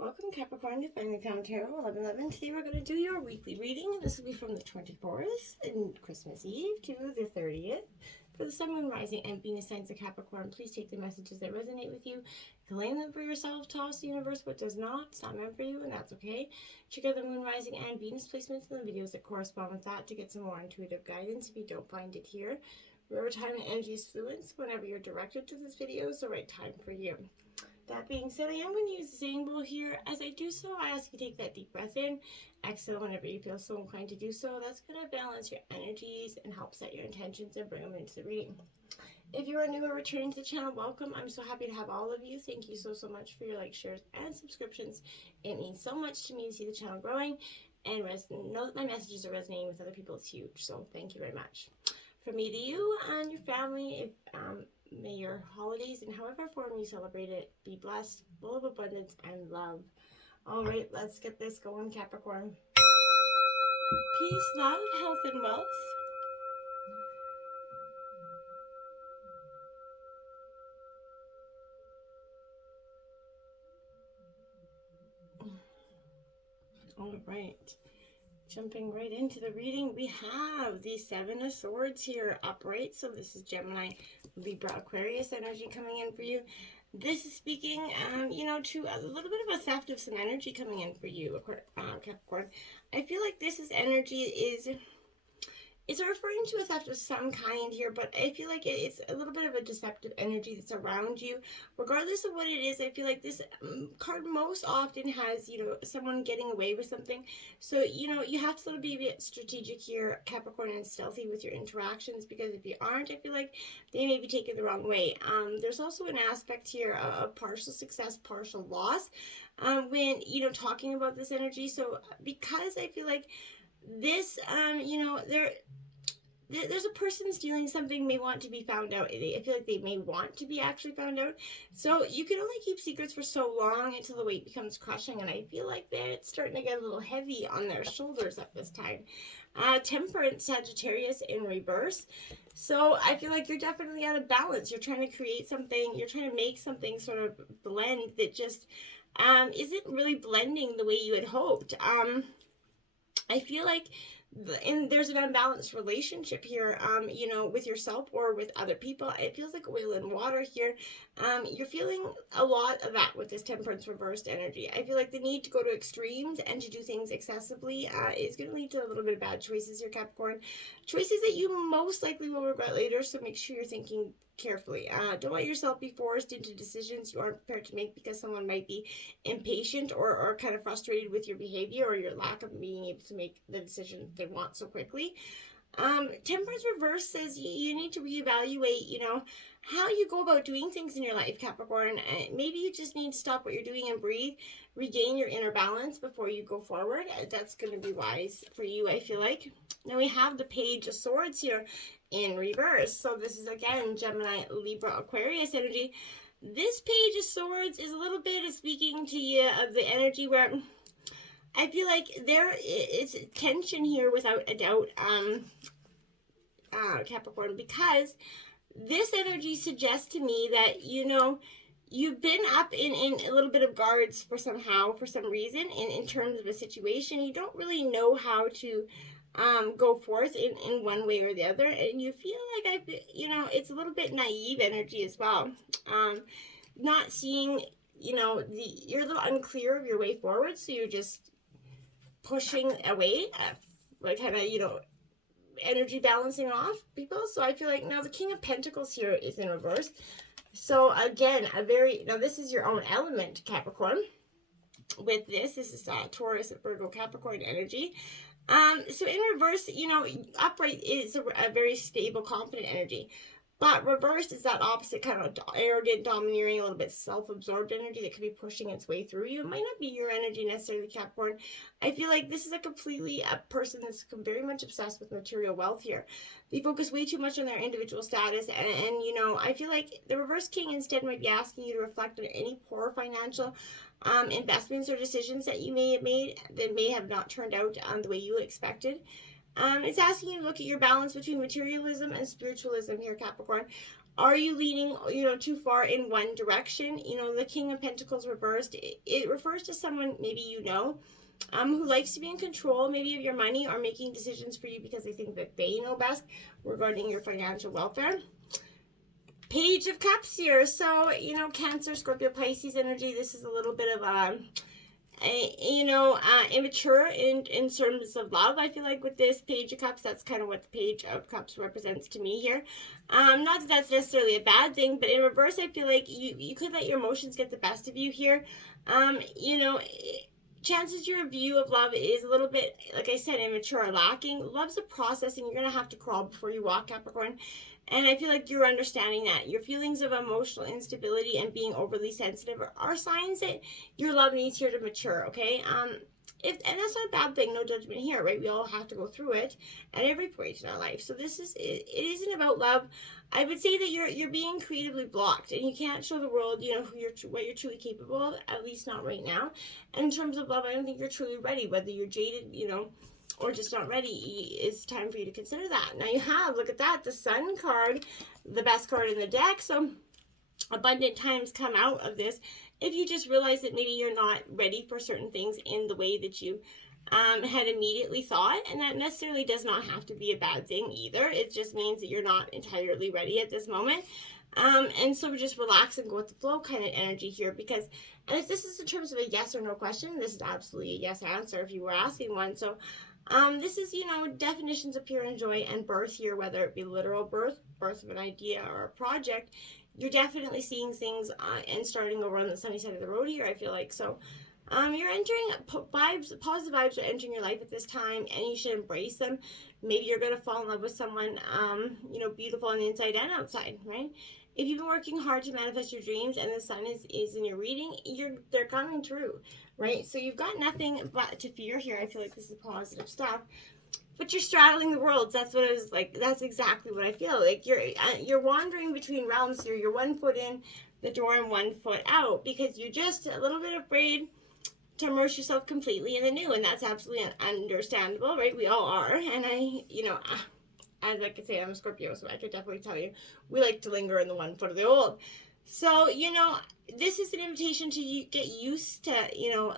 Welcome Capricorn to Finally Found Tarot 1111. Today we're going to do your weekly reading. This will be from the 24th and Christmas Eve to the 30th. For the Sun, Moon, Rising, and Venus signs of Capricorn, please take the messages that resonate with you, claim them for yourself, toss the universe what does not. It's not meant for you, and that's okay. Check out the Moon, Rising, and Venus placements in the videos that correspond with that to get some more intuitive guidance if you don't find it here. Remember, time and energy is fluid, so whenever you're directed to this video is the right time for you. That being said, I am going to use the singing bowl here. As I do so, I ask you to take that deep breath in, exhale whenever you feel so inclined to do so. That's going to balance your energies and help set your intentions and bring them into the reading. If you are new or returning to the channel, welcome. I'm so happy to have all of you. Thank you so much for your likes, shares, and subscriptions. It means so much to me to see the channel growing and know that my messages are resonating with other people. It's huge, so thank you very much. From me to you and your family, may your holidays, in however form you celebrate it, be blessed, full of abundance and love. All right, let's get this going, Capricorn. Peace, love, health, and wealth. All right. Jumping right into the reading, we have the Seven of Swords here upright. So this is Gemini, Libra, Aquarius energy coming in for you. This is speaking, to a little bit of a theft of some energy coming in for you, Capricorn. I feel like this energy is referring to a theft of some kind here, but I feel like it's a little bit of a deceptive energy that's around you. Regardless of what it is, I feel like this card most often has, someone getting away with something. So, you have to be a bit strategic here, Capricorn, and stealthy with your interactions, because if you aren't, I feel like they may be taken the wrong way. There's also an aspect here of partial success, partial loss, when, talking about this energy. So, because I feel like this, there's a person stealing something, may want to be found out. I feel like they may want to be actually found out. So you can only keep secrets for so long until the weight becomes crushing. And I feel like it's starting to get a little heavy on their shoulders at this time. Temperance, Sagittarius in reverse. So I feel like you're definitely out of balance. You're trying to create something. You're trying to make something sort of blend that just isn't really blending the way you had hoped. I feel like there's an unbalanced relationship here, with yourself or with other people. It feels like oil and water here. You're feeling a lot of that with this Temperance reversed energy. I feel like the need to go to extremes and to do things excessively is going to lead to a little bit of bad choices here, Capricorn. Choices that you most likely will regret later, so make sure you're thinking carefully. Don't let yourself be forced into decisions you aren't prepared to make because someone might be impatient or kind of frustrated with your behavior or your lack of being able to make the decision they want so quickly. Temperance reverse says you need to reevaluate, how you go about doing things in your life, Capricorn. Maybe you just need to stop what you're doing and breathe, regain your inner balance before you go forward. That's going to be wise for you, I feel like. Now we have the Page of Swords here in reverse. So this is, again, Gemini, Libra, Aquarius energy. This Page of Swords is a little bit of speaking to you of the energy where I feel like there is tension here without a doubt, Capricorn, because this energy suggests to me that, you've been up in a little bit of guards for some reason in terms of a situation. You don't really know how to go forth in one way or the other, and you feel like it's a little bit naive energy as well. Not seeing, you're a little unclear of your way forward, so you're just pushing away, energy balancing off people. So I feel like now the King of Pentacles here is in reverse. So again, this is your own element, Capricorn. With this is Taurus, Virgo, Capricorn energy. So in reverse, upright is a very stable, confident energy. But reversed is that opposite kind of arrogant, domineering, a little bit self-absorbed energy that could be pushing its way through you. It might not be your energy necessarily, Capricorn. I feel like this is a person that's very much obsessed with material wealth here. They focus way too much on their individual status. And I feel like the reverse king instead might be asking you to reflect on any poor financial investments or decisions that you may have made that may have not turned out the way you expected. It's asking you to look at your balance between materialism and spiritualism here, Capricorn. Are you leaning, too far in one direction? The King of Pentacles reversed, it refers to someone maybe who likes to be in control, maybe of your money, or making decisions for you because they think that they know best regarding your financial welfare. Page of Cups here. So, Cancer, Scorpio, Pisces energy. This is a little bit of immature in terms of love. I feel like with this Page of Cups, that's kind of what the Page of Cups represents to me here. Not that that's necessarily a bad thing, but in reverse, I feel like you could let your emotions get the best of you here. Chances your view of love is a little bit, like I said, immature or lacking. Love's a process, and you're going to have to crawl before you walk, Capricorn. And I feel like you're understanding that. Your feelings of emotional instability and being overly sensitive are signs that your love needs here to mature, okay? And that's not a bad thing, no judgment here, right? We all have to go through it at every point in our life. So it isn't about love. I would say that you're being creatively blocked, and you can't show the world, what you're truly capable of, at least not right now. And in terms of love, I don't think you're truly ready, whether you're jaded, or just not ready. It's time for you to consider that. Now you have, look at that, the Sun card, the best card in the deck. So abundant times come out of this. If you just realize that maybe you're not ready for certain things in the way that you had immediately thought, and that necessarily does not have to be a bad thing either. It just means that you're not entirely ready at this moment. And so just relax and go with the flow kind of energy here, because, and if this is in terms of a yes or no question, this is absolutely a yes answer if you were asking one. So this is, definitions of pure joy and birth here, whether it be literal birth of an idea or a project. You're definitely seeing things and starting over on the sunny side of the road here, I feel like. So you're entering positive vibes are entering your life at this time, and you should embrace them. Maybe you're going to fall in love with someone, beautiful on the inside and outside, right? If you've been working hard to manifest your dreams and the sun is in your reading, they're coming true, right? So you've got nothing but to fear here. I feel like this is positive stuff. But you're straddling the worlds. That's what it was like. That's exactly what I feel like. You're wandering between realms here. You're 1 foot in the door and 1 foot out, because you're just a little bit afraid to immerse yourself completely in the new, and that's absolutely understandable, right? We all are, and as I could say, I'm a Scorpio, so I could definitely tell you, we like to linger in the 1 foot of the old. So, this is an invitation to get used to,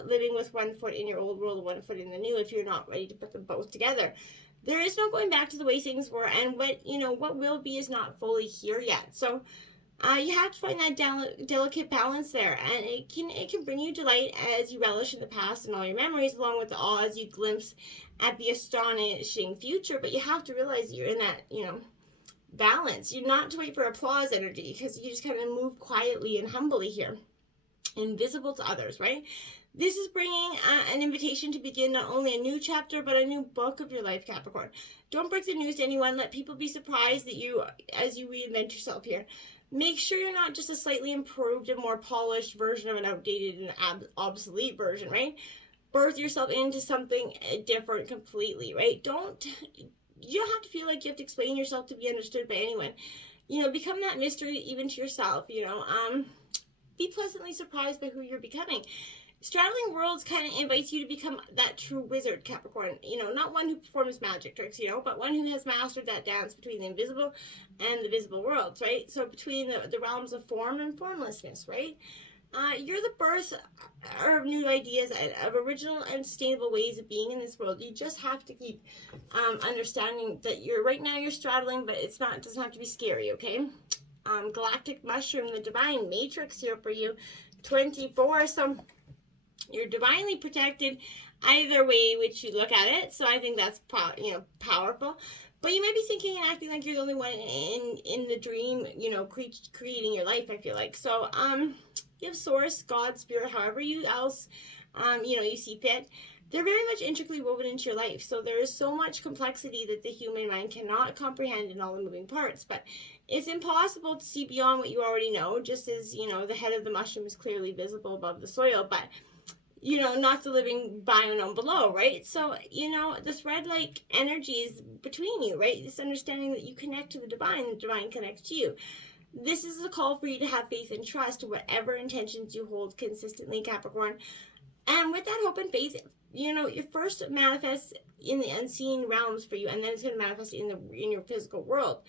living with 1 foot in your old world, 1 foot in the new, if you're not ready to put them both together. There is no going back to the way things were, and what will be is not fully here yet. So, you have to find that delicate balance there, and it can bring you delight as you relish in the past and all your memories, along with the awe as you glimpse at the astonishing future. But you have to realize you're in that, balance. You're not to wait for applause energy, because you just kind of move quietly and humbly here, invisible to others, right? This is bringing an invitation to begin not only a new chapter, but a new book of your life, Capricorn. Don't break the news to anyone. Let people be surprised as you reinvent yourself here. Make sure you're not just a slightly improved and more polished version of an outdated and obsolete version, right? Birth yourself into something different completely, right? You don't have to feel like you have to explain yourself to be understood by anyone. Become that mystery even to yourself, be pleasantly surprised by who you're becoming. Straddling worlds kind of invites you to become that true wizard, Capricorn. Not one who performs magic tricks, but one who has mastered that dance between the invisible and the visible worlds, right? So between the realms of form and formlessness, right? You're the birth of new ideas, of original and sustainable ways of being in this world. You just have to keep understanding that right now you're straddling, but it doesn't have to be scary, okay? Galactic Mushroom, the Divine Matrix here for you, 24. So you're divinely protected either way which you look at it. So I think that's powerful. But you might be thinking and acting like you're the only one in the dream, creating your life, I feel like. So you have Source, God, Spirit, however you see fit. They're very much intricately woven into your life. So there is so much complexity that the human mind cannot comprehend in all the moving parts. But it's impossible to see beyond what you already know, just as, the head of the mushroom is clearly visible above the soil. But not the living biome below, right? So, the thread-like energies between you, right? This understanding that you connect to the divine connects to you. This is a call for you to have faith and trust, whatever intentions you hold consistently, Capricorn. And with that hope and faith, your first manifests in the unseen realms for you, and then it's going to manifest in your physical world.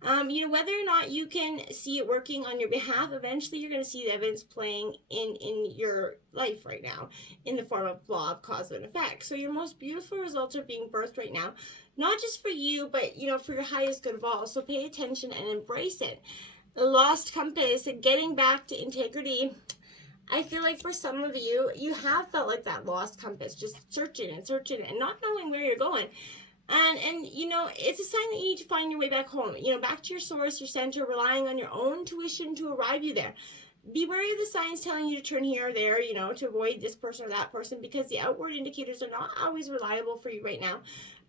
Whether or not you can see it working on your behalf, eventually you're going to see the evidence playing in your life right now in the form of law of cause and effect. So your most beautiful results are being birthed right now, not just for you, but, for your highest good of all. So pay attention and embrace it. The lost compass and getting back to integrity. I feel like for some of you, you have felt like that lost compass, just searching and not knowing where you're going. And it's a sign that you need to find your way back home, back to your source, your center, relying on your own tuition to arrive you there. Be wary of the signs telling you to turn here or there, to avoid this person or that person, because the outward indicators are not always reliable for you right now.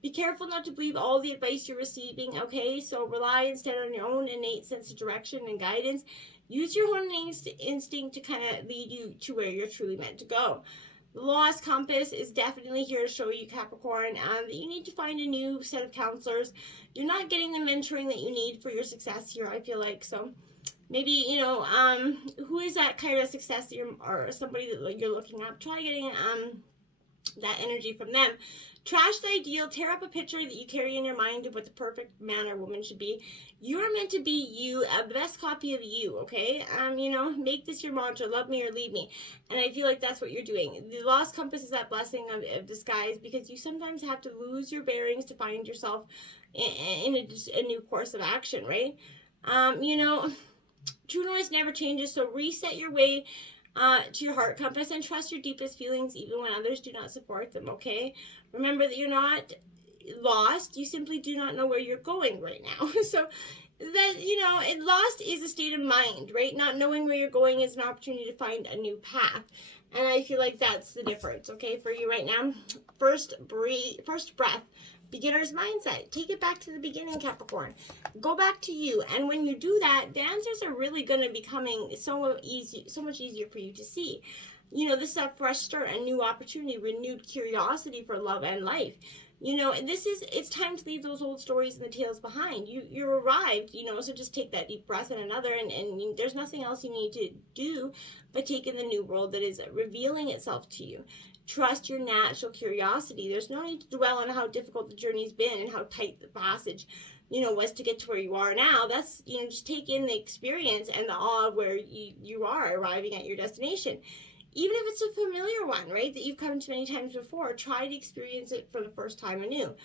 Be careful not to believe all the advice you're receiving, okay? So rely instead on your own innate sense of direction and guidance. Use your own instinct to kind of lead you to where you're truly meant to go. The lost compass is definitely here to show you, Capricorn, that you need to find a new set of counselors. You're not getting the mentoring that you need for your success here, I feel like. So maybe, who is that kind of success that or somebody that you're looking up? Try getting that energy from them. Trash the ideal, tear up a picture that you carry in your mind of what the perfect man or woman should be. You are meant to be you, the best copy of you, okay? Make this your mantra, love me or leave me. And I feel like that's what you're doing. The lost compass is that blessing of disguise, because you sometimes have to lose your bearings to find yourself in a new course of action, right? True north never changes, so reset your way to your heart compass and trust your deepest feelings even when others do not support them, okay? Remember that you're not lost, you simply do not know where you're going right now. So that, lost is a state of mind, right? Not knowing where you're going is an opportunity to find a new path. And I feel like that's the difference, okay, for you right now. First breath, beginner's mindset. Take it back to the beginning, Capricorn. Go back to you. And when you do that, the answers are really going to be coming so much easier for you to see. This is a fresh start, a new opportunity, renewed curiosity for love and life. It's time to leave those old stories and the tales behind. You arrived, so just take that deep breath and another, and there's nothing else you need to do but take in the new world that is revealing itself to you. Trust your natural curiosity. There's no need to dwell on how difficult the journey's been and how tight the passage, was to get to where you are now. That's, just take in the experience and the awe of where you are arriving at your destination. Even if it's a familiar one, right, that you've come to many times before, try to experience it for the first time anew.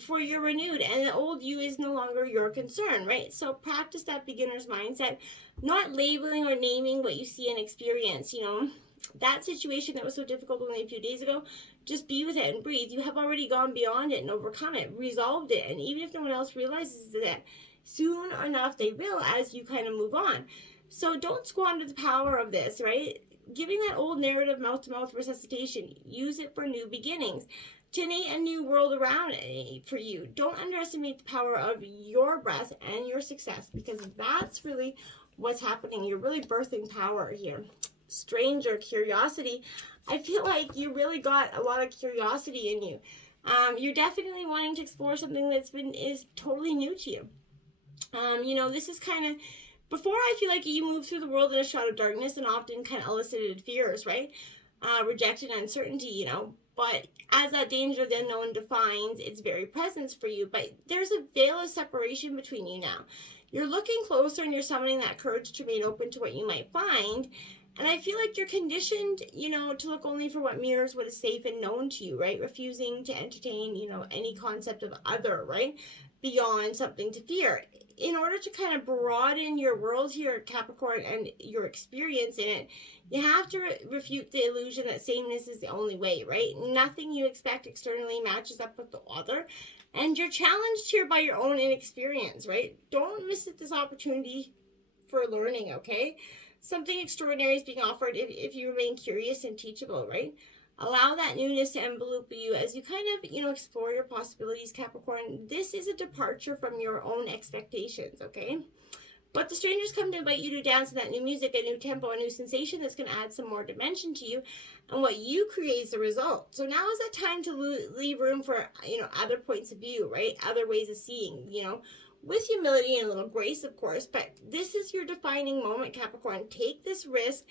For you're renewed, and the old you is no longer your concern, right? So practice that beginner's mindset, not labeling or naming what you see and experience, That situation that was so difficult only a few days ago, just be with it and breathe. You have already gone beyond it and overcome it, resolved it. And even if no one else realizes that, soon enough they will as you kind of move on. So don't squander the power of this, right? Giving that old narrative mouth-to-mouth resuscitation. Use it for new beginnings. To innate a new world around it for you. Don't underestimate the power of your breath and your success, because that's really what's happening. You're really birthing power here. Stranger, curiosity. I feel like you really got a lot of curiosity in you. You're definitely wanting to explore something is totally new to you. This is kind of, before I feel like you moved through the world in a shroud of darkness and often kind of elicited fears, right? Rejection, uncertainty, But as that danger of the unknown defines its very presence for you, but there's a veil of separation between you now. You're looking closer and you're summoning that courage to remain open to what you might find. And I feel like you're conditioned, to look only for what mirrors what is safe and known to you, right? Refusing to entertain, any concept of other, right? Beyond something to fear. In order to kind of broaden your world here, Capricorn, and your experience in it, you have to refute the illusion that sameness is the only way, right? Nothing you expect externally matches up with the other. And you're challenged here by your own inexperience, right? Don't miss this opportunity for learning, okay? Something extraordinary is being offered if you remain curious and teachable, right? Allow that newness to envelope you as you kind of, explore your possibilities, Capricorn. This is a departure from your own expectations, okay? But the strangers come to invite you to dance in that new music, a new tempo, a new sensation that's going to add some more dimension to you. And what you create is the result. So now is that time to leave room for, other points of view, right? Other ways of seeing, with humility and a little grace, of course. But this is your defining moment, Capricorn. Take this risk.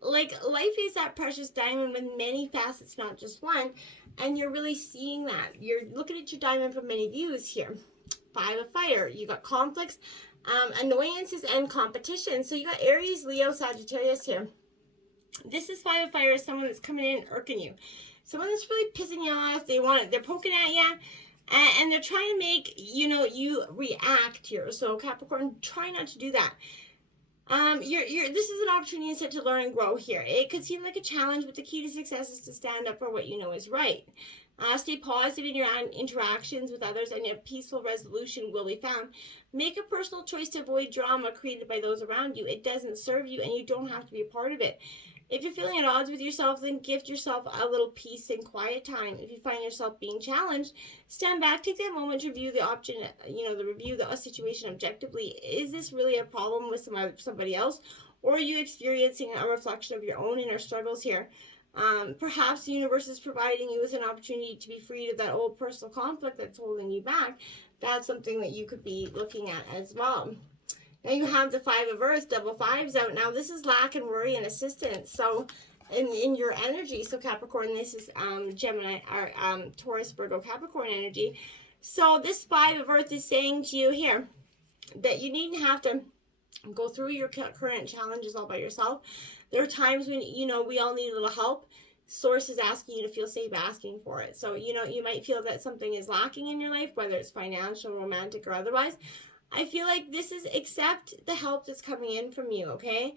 Like, life is that precious diamond with many facets, not just one. And you're really seeing that. You're looking at your diamond from many views here. 5 of fire. You got conflicts, annoyances, and competition. So you got Aries, Leo, Sagittarius here. This is 5 of fire, is someone that's coming in and irking you. Someone that's really pissing you off. They're poking at you, and they're trying to make, you react here. So Capricorn, try not to do that. This is an opportunity instead to learn and grow here. It could seem like a challenge, but the key to success is to stand up for what you know is right. Stay positive in your interactions with others, and a peaceful resolution will be found. Make a personal choice to avoid drama created by those around you. It doesn't serve you, and you don't have to be a part of it. If you're feeling at odds with yourself, then gift yourself a little peace and quiet time. If you find yourself being challenged, stand back, take that moment to review review the situation objectively. Is this really a problem with somebody else, or are you experiencing a reflection of your own inner struggles here? Perhaps the universe is providing you with an opportunity to be freed of that old personal conflict that's holding you back. That's something that you could be looking at as well. Now you have the 5 of Earth, double 5s out. Now this is lack and worry and assistance. So in your energy, so Capricorn, this is Gemini, or Taurus, Virgo, Capricorn energy. So this 5 of Earth is saying to you here that you needn't have to go through your current challenges all by yourself. There are times when, we all need a little help. Source is asking you to feel safe asking for it. So, you might feel that something is lacking in your life, whether it's financial, romantic, or otherwise. I feel like this is accept the help that's coming in from you, okay?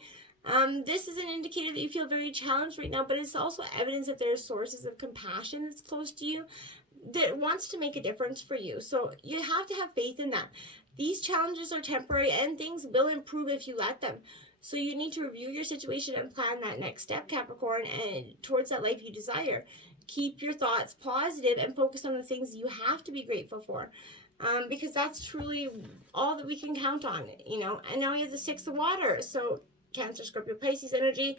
This is an indicator that you feel very challenged right now, but it's also evidence that there are sources of compassion that's close to you that wants to make a difference for you. So you have to have faith in that. These challenges are temporary, and things will improve if you let them. So you need to review your situation and plan that next step, Capricorn, and towards that life you desire. Keep your thoughts positive and focus on the things you have to be grateful for. Because that's truly all that we can count on, And now you have the 6 of water. So Cancer, Scorpio, Pisces energy,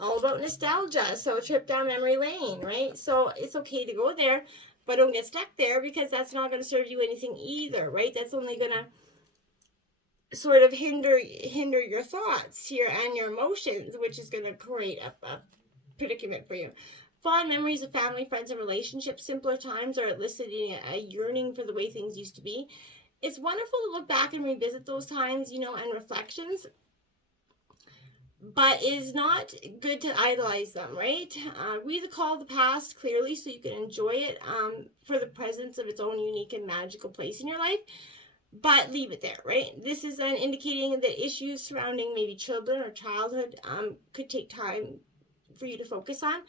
all about nostalgia. So trip down memory lane, right? So it's okay to go there, but don't get stuck there, because that's not going to serve you anything either, right? That's only going to sort of hinder your thoughts here and your emotions, which is going to create a predicament for you. Fond memories of family, friends, and relationships. Simpler times are eliciting a yearning for the way things used to be. It's wonderful to look back and revisit those times, and reflections. But it is not good to idolize them, right? Read the call of the past clearly so you can enjoy it for the presence of its own unique and magical place in your life. But leave it there, right? This is then indicating that issues surrounding maybe children or childhood could take time for you to focus on.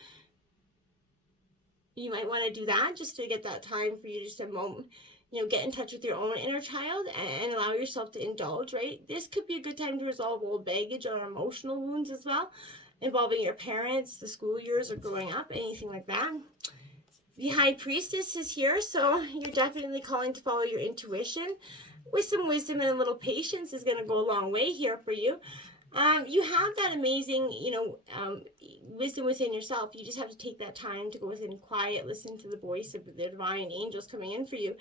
You might want to do that just to get that time for you, just a moment, get in touch with your own inner child and allow yourself to indulge, right? This could be a good time to resolve old baggage or emotional wounds as well, involving your parents, the school years, or growing up, anything like that. The High Priestess is here, so you're definitely calling to follow your intuition. With some wisdom and a little patience is going to go a long way here for you. You have that amazing, wisdom within yourself. You just have to take that time to go within quiet, listen to the voice of the divine angels coming in for you.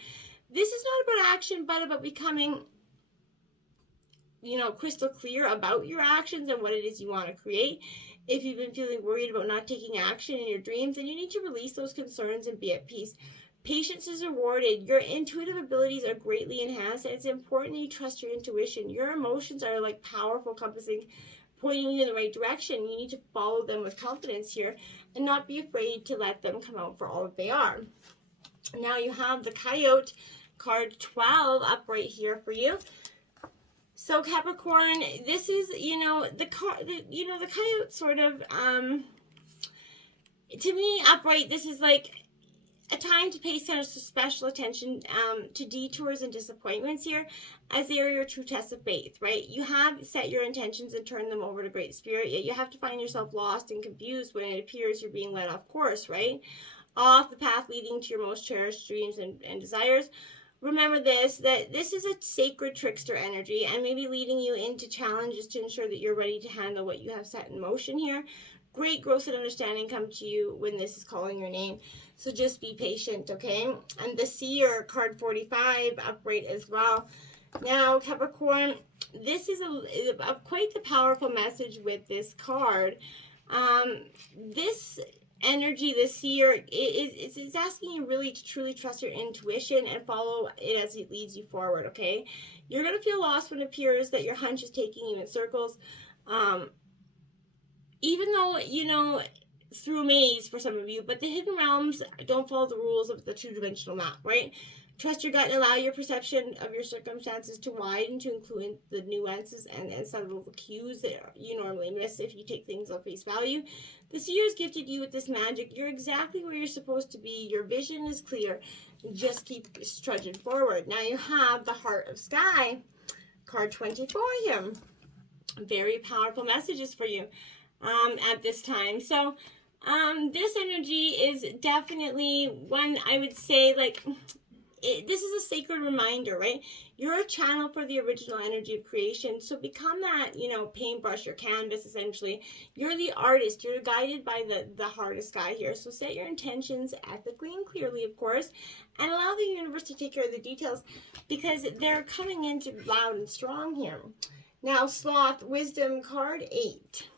This is not about action, but about becoming, crystal clear about your actions and what it is you want to create. If you've been feeling worried about not taking action in your dreams, then you need to release those concerns and be at peace. Patience is rewarded. Your intuitive abilities are greatly enhanced, and it's important that you trust your intuition. Your emotions are like powerful compassing, pointing you in the right direction. You need to follow them with confidence here and not be afraid to let them come out for all that they are. Now you have the Coyote card 12 up right here for you. So Capricorn, this is, the Coyote sort of, to me, upright, this is like a time to pay special attention to detours and disappointments here, as they are your true test of faith, right? You have set your intentions and turned them over to Great Spirit, yet you have to find yourself lost and confused when it appears you're being led off course, right? Off the path leading to your most cherished dreams and desires. Remember that this is a sacred trickster energy and maybe leading you into challenges to ensure that you're ready to handle what you have set in motion here. Great growth and understanding come to you when this is calling your name. So just be patient, okay? And the Seer, card 45, upright as well. Now, Capricorn, this is a quite the powerful message with this card. This energy this year, it's asking you really to truly trust your intuition and follow it as it leads you forward, okay? You're going to feel lost when it appears that your hunch is taking you in circles. Even though, through a maze for some of you, but the hidden realms don't follow the rules of the two-dimensional map, right? Trust your gut and allow your perception of your circumstances to widen to include the nuances and subtle cues that you normally miss if you take things at face value. This year's gifted you with this magic. You're exactly where you're supposed to be. Your vision is clear. Just keep trudging forward. Now you have the Heart of Sky, card 24 here. Very powerful messages for you at this time. So this energy is definitely one, I would say, like, this is a sacred reminder, right? You're a channel for the original energy of creation. So become that, paintbrush or canvas, essentially. You're the artist. You're guided by the Heart of Sky here. So set your intentions ethically and clearly, of course, and allow the universe to take care of the details, because they're coming in loud and strong here. Now, Sloth, Wisdom, card 8.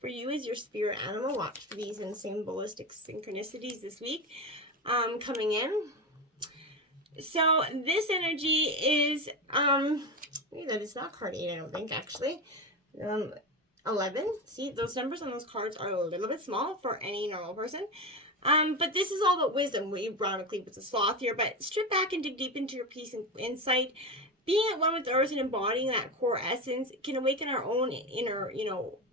For you is your spirit animal. Watch for these in symbolistic synchronicities this week coming in. So this energy is, that is not card 8, I don't think, actually. 11. See, those numbers on those cards are a little bit small for any normal person. But this is all about wisdom, ironically, with the sloth here. But strip back and dig deep into your peace and insight. Being at one with the earth and embodying that core essence can awaken our own inner,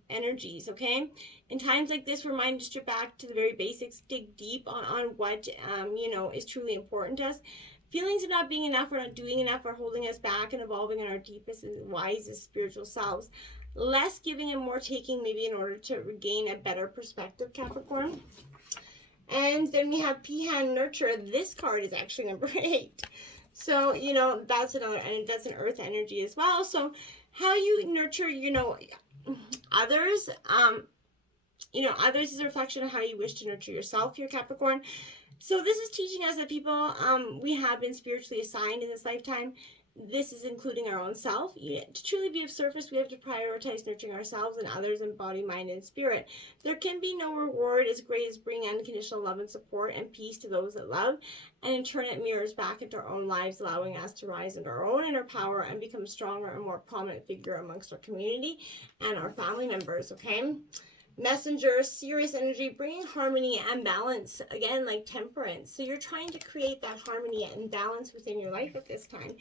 energies, okay? In times like this, we're reminded to strip back to the very basics, dig deep on what, is truly important to us. Feelings of not being enough or not doing enough are holding us back and evolving in our deepest and wisest spiritual selves. Less giving and more taking, maybe, in order to regain a better perspective, Capricorn. And then we have Peahen Nurture. This card is actually number 8. So, that's that's an earth energy as well. So how you nurture, others, others is a reflection of how you wish to nurture yourself here, Capricorn. So this is teaching us that people, we have been spiritually assigned in this lifetime. This is including our own self. To truly be of service, we have to prioritize nurturing ourselves and others in body, mind, and spirit. There can be no reward as great as bringing unconditional love and support and peace to those that love. And in turn, it mirrors back into our own lives, allowing us to rise into our own inner power and become a stronger and more prominent figure amongst our community and our family members, okay? Messenger, serious energy, bringing harmony and balance, again, like temperance. So you're trying to create that harmony and balance within your life at this time.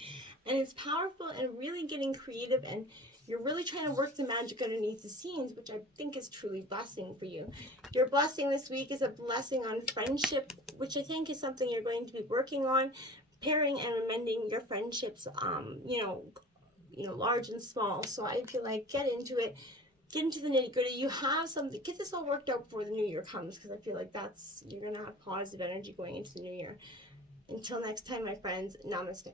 And it's powerful and really getting creative, and you're really trying to work the magic underneath the scenes, which I think is truly blessing for you. Your blessing this week is a blessing on friendship, which I think is something you're going to be working on, pairing and amending your friendships, large and small. So I feel like get into it. Get into the nitty-gritty. You have something. Get this all worked out before the new year comes, because I feel like you're going to have positive energy going into the new year. Until next time, my friends, namaste.